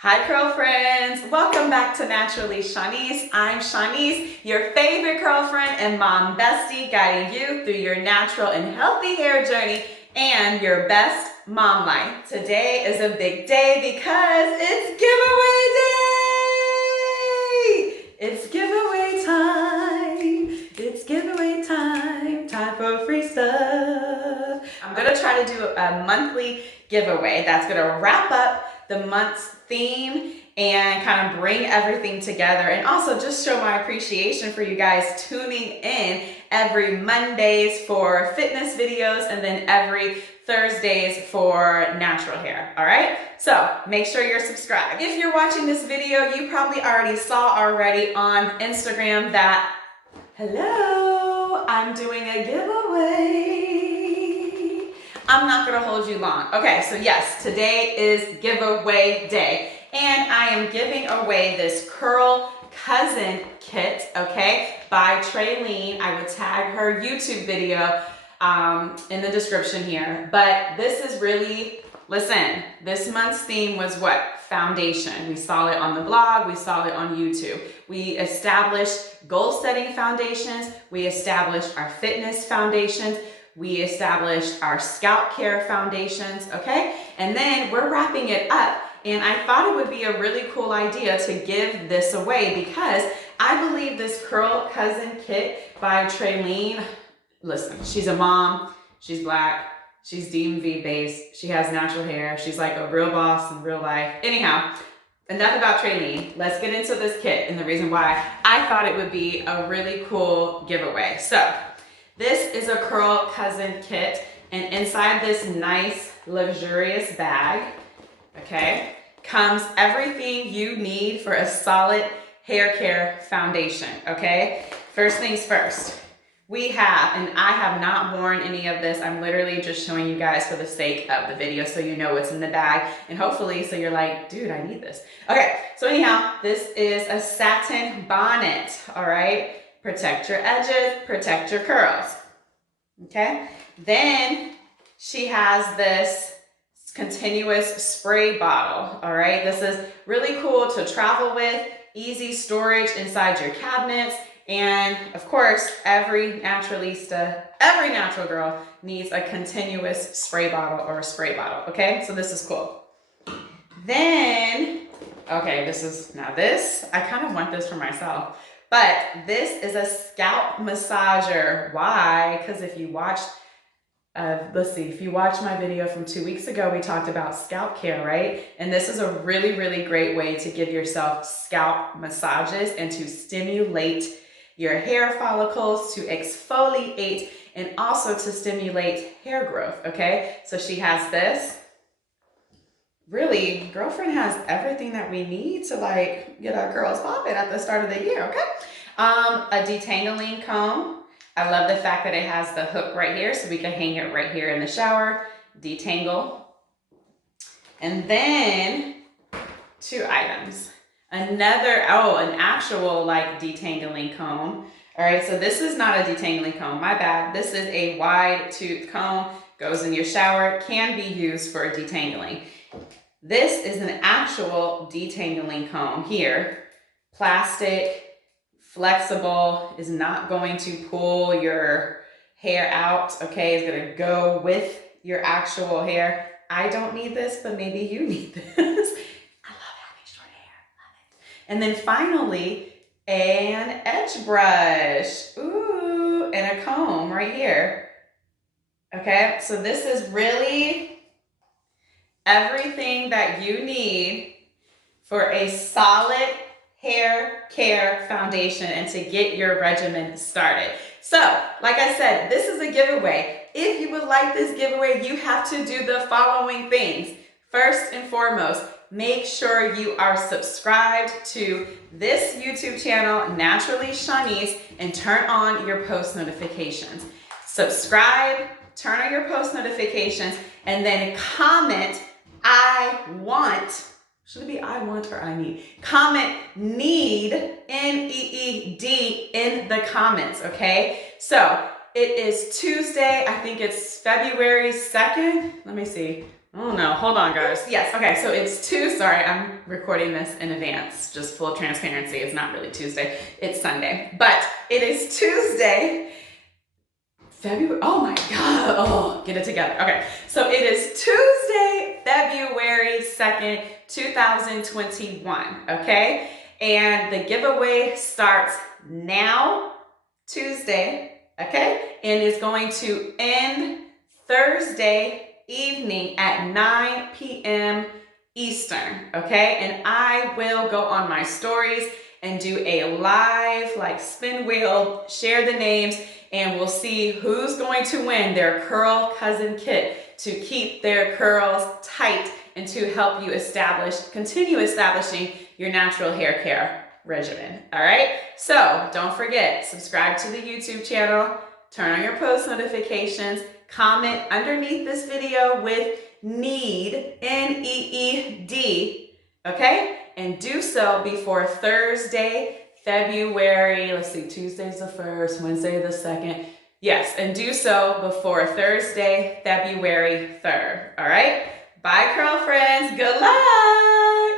Hi curl friends, welcome back to Naturally Shawnice. I'm Shawnice, your favorite girlfriend and mom bestie, guiding you through your natural and healthy hair journey and your best mom life. Today is a big day because it's giveaway day! It's giveaway time. It's giveaway time. Time for free stuff. I'm gonna try to do a monthly giveaway that's gonna wrap up the month's theme and kind of bring everything together, and also just show my appreciation for you guys tuning in every Mondays for fitness videos and then every Thursdays for natural hair. All right, so make sure you're subscribed. If you're watching this video, you probably already saw already on Instagram that hello, I'm doing a giveaway. I'm not gonna hold you long. Okay, so yes, today is giveaway day, and I am giving away this Curl Cousin Kit, okay, by Traylene. I would tag her YouTube video in the description here, but this is really, listen, this month's theme was what? Foundation. We saw it on the blog, we saw it on YouTube. We established goal setting foundations, we established our fitness foundations, we established our scalp care foundations, okay? And then we're wrapping it up, and I thought it would be a really cool idea to give this away because I believe this Curl Cousin Kit by Traylene, listen, she's a mom, she's Black, she's DMV based, she has natural hair, she's like a real boss in real life. Anyhow, enough about Traylene. Let's get into this kit and the reason why I thought it would be a really cool giveaway. So, this is a Curl Cousin Kit, and inside this nice, luxurious bag, okay, comes everything you need for a solid hair care foundation, okay? First things first, we have, and I have not worn any of this, I'm literally just showing you guys for the sake of the video so you know what's in the bag, and hopefully so you're like, dude, I need this. Okay, so anyhow, this is a satin bonnet, all right? Protect your edges, protect your curls, okay? Then she has this continuous spray bottle, all right? This is really cool to travel with, easy storage inside your cabinets, and of course, every naturalista, every natural girl needs a continuous spray bottle or a spray bottle, okay? So this is cool. Then, okay, this, I kind of want this for myself. But this is a scalp massager. Why? Because if you watched, if you watched my video from 2 weeks ago, we talked about scalp care, right? And this is a really, really great way to give yourself scalp massages and to stimulate your hair follicles, to exfoliate, and also to stimulate hair growth, okay? So she has this. Really, girlfriend has everything that we need to like get our curls popping at the start of the year, okay? A detangling comb. I love the fact that it has the hook right here so we can hang it right here in the shower. Detangle. And then 2 items. An actual like detangling comb. All right, so this is not a detangling comb, my bad. This is a wide tooth comb, goes in your shower, can be used for detangling. This is an actual detangling comb here. Plastic, flexible, is not going to pull your hair out, okay? It's gonna go with your actual hair. I don't need this, but maybe you need this. I love having short hair, love it. And then finally, an edge brush. Ooh, and a comb right here. Okay, so this is really everything that you need for a solid hair care foundation and to get your regimen started. So, like I said, this is a giveaway. If you would like this giveaway, you have to do the following things. First and foremost, make sure you are subscribed to this YouTube channel, Naturally Shawnice, and turn on your post notifications. Subscribe, turn on your post notifications, and then comment I want, should it be I want or I need? Comment need, N-E-E-D, in the comments, okay? So it is Tuesday, I think it's February 2nd. Let me see. Oh no, hold on guys. Yes, okay, so it's sorry, I'm recording this in advance, just full transparency. It's not really Tuesday, it's Sunday. But it is Tuesday, February, oh my God, oh, get it together. Okay, so it is Tuesday, February 2nd, 2021, okay? And the giveaway starts now, Tuesday, okay? And is going to end Thursday evening at 9 p.m. Eastern, okay? And I will go on my stories and do a live, like, spin wheel, share the names, and we'll see who's going to win their Curl Cousin Kit to keep their curls tight and to help you continue establishing your natural hair care regimen, all right? So don't forget, subscribe to the YouTube channel, turn on your post notifications, comment underneath this video with NEED, N-E-E-D, okay? And do so before Thursday, February, let's see, Tuesday's the 1st, Wednesday the 2nd. Yes, and do so before Thursday, February 3rd, all right? Bye, curl friends, good luck!